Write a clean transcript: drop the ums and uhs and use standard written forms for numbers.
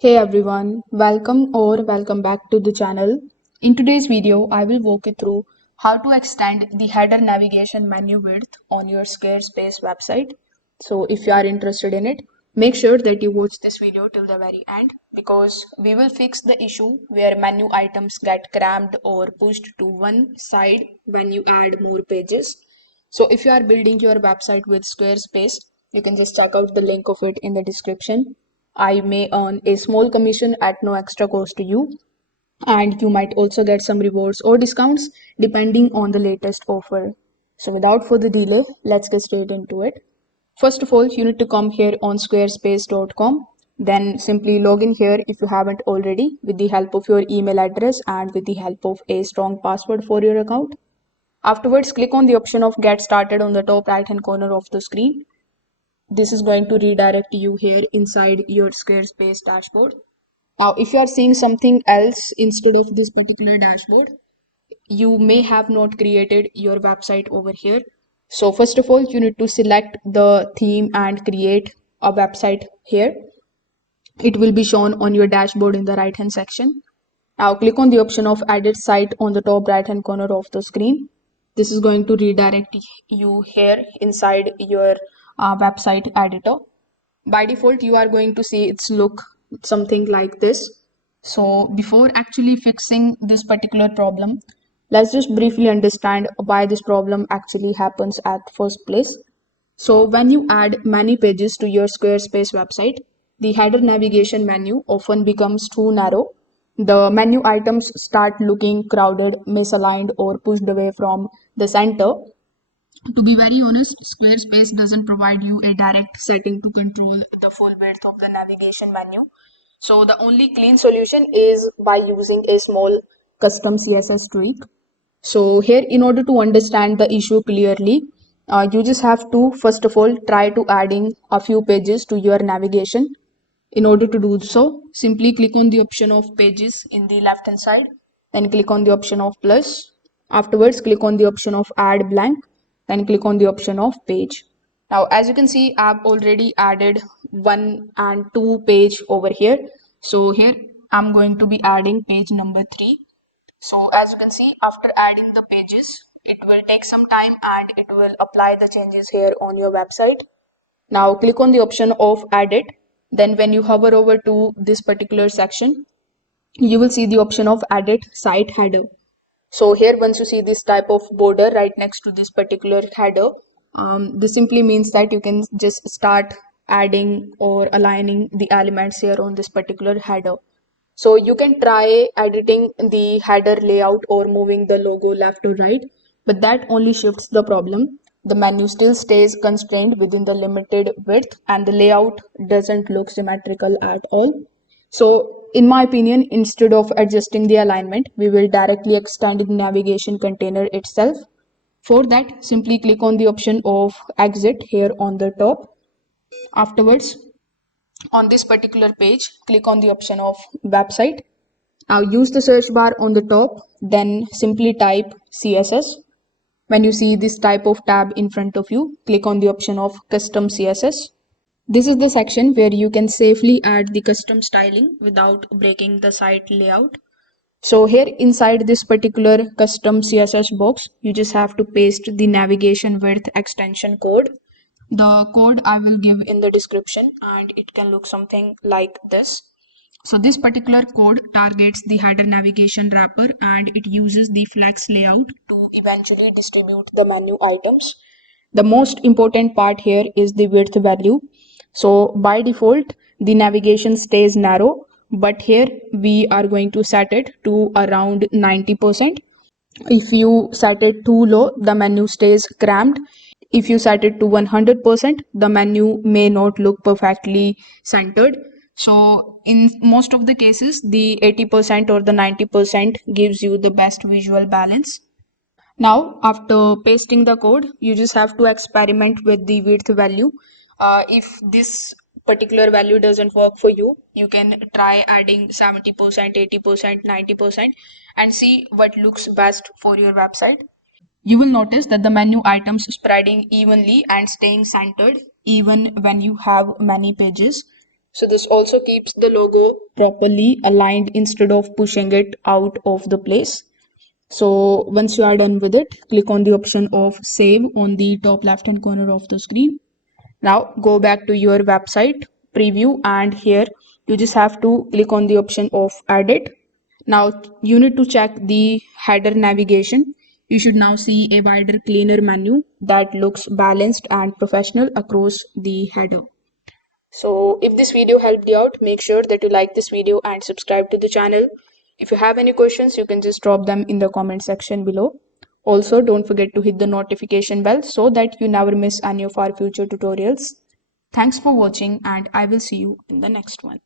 Hey everyone, welcome back to the channel. In today's video, I will walk you through how to extend the header navigation menu width on your Squarespace website. So if you are interested in it, make sure that you watch this video till the very end because we will fix the issue where menu items get crammed or pushed to one side when you add more pages. So if you are building your website with Squarespace, you can just check out the link of it in the description. I may earn a small commission at no extra cost to you, and you might also get some rewards or discounts depending on the latest offer. So, without further delay, let's get straight into it. First of all, you need to come here on squarespace.com. Then simply log in here if you haven't already with the help of your email address and with the help of a strong password for your account. Afterwards, click on the option of Get Started on the top right hand corner of the screen. This is going to redirect you here inside your Squarespace dashboard. Now, if you are seeing something else instead of this particular dashboard, you may have not created your website over here. So first of all, you need to select the theme and create a website here. It will be shown on your dashboard in the right hand section. Now click on the option of edit site on the top right hand corner of the screen. This is going to redirect you here inside your website editor. By default, you are going to see its look something like this. So before actually fixing this particular problem, let's just briefly understand why this problem actually happens at first place. So when you add many pages to your Squarespace website, the header navigation menu often becomes too narrow. The menu items start looking crowded, misaligned, or pushed away from the center. To be very honest, Squarespace doesn't provide you a direct setting to control the full width of the navigation menu. So the only clean solution is by using a small custom CSS tweak. So here, in order to understand the issue clearly, you just have to first of all try to adding a few pages to your navigation. In order to do so, simply click on the option of pages in the left hand side, then click on the option of plus. Afterwards, click on the option of add blank, then click on the option of page. Now, as you can see, I've already added 1 and 2 page over here. So here I'm going to be adding page number 3. So as you can see, after adding the pages, it will take some time and it will apply the changes here on your website. Now click on the option of edit. Then when you hover over to this particular section, you will see the option of edit site header. So here, once you see this type of border right next to this particular header, this simply means that you can just start adding or aligning the elements here on this particular header. So you can try editing the header layout or moving the logo left to right, but that only shifts the problem. The menu still stays constrained within the limited width and the layout doesn't look symmetrical at all. So in my opinion, instead of adjusting the alignment, we will directly extend the navigation container itself. For that, simply click on the option of exit here on the top. Afterwards, on this particular page, click on the option of website. Now use the search bar on the top, then simply type CSS. When you see this type of tab in front of you, click on the option of custom CSS. This is the section where you can safely add the custom styling without breaking the site layout. So here inside this particular custom CSS box, you just have to paste the navigation width extension code. The code I will give in the description and it can look something like this. So this particular code targets the header navigation wrapper and it uses the flex layout to eventually distribute the menu items. The most important part here is the width value. So by default, the navigation stays narrow, but here we are going to set it to around 90%. If you set it too low, the menu stays cramped. If you set it to 100%, the menu may not look perfectly centered. So in most of the cases, the 80% or the 90% gives you the best visual balance. Now, after pasting the code, you just have to experiment with the width value. If this particular value doesn't work for you, you can try adding 70%, 80%, 90% and see what looks best for your website. You will notice that the menu items spreading evenly and staying centered even when you have many pages. So this also keeps the logo properly aligned instead of pushing it out of the place. So once you are done with it, click on the option of save on the top left hand corner of the screen. Now go back to your website preview, and here you just have to click on the option of edit. Now you need to check the header navigation. You should now see a wider, cleaner menu that looks balanced and professional across the header. So if this video helped you out, make sure that you like this video and subscribe to the channel. If you have any questions, you can just drop them in the comment section below. Also, don't forget to hit the notification bell so that you never miss any of our future tutorials. Thanks for watching, and I will see you in the next one.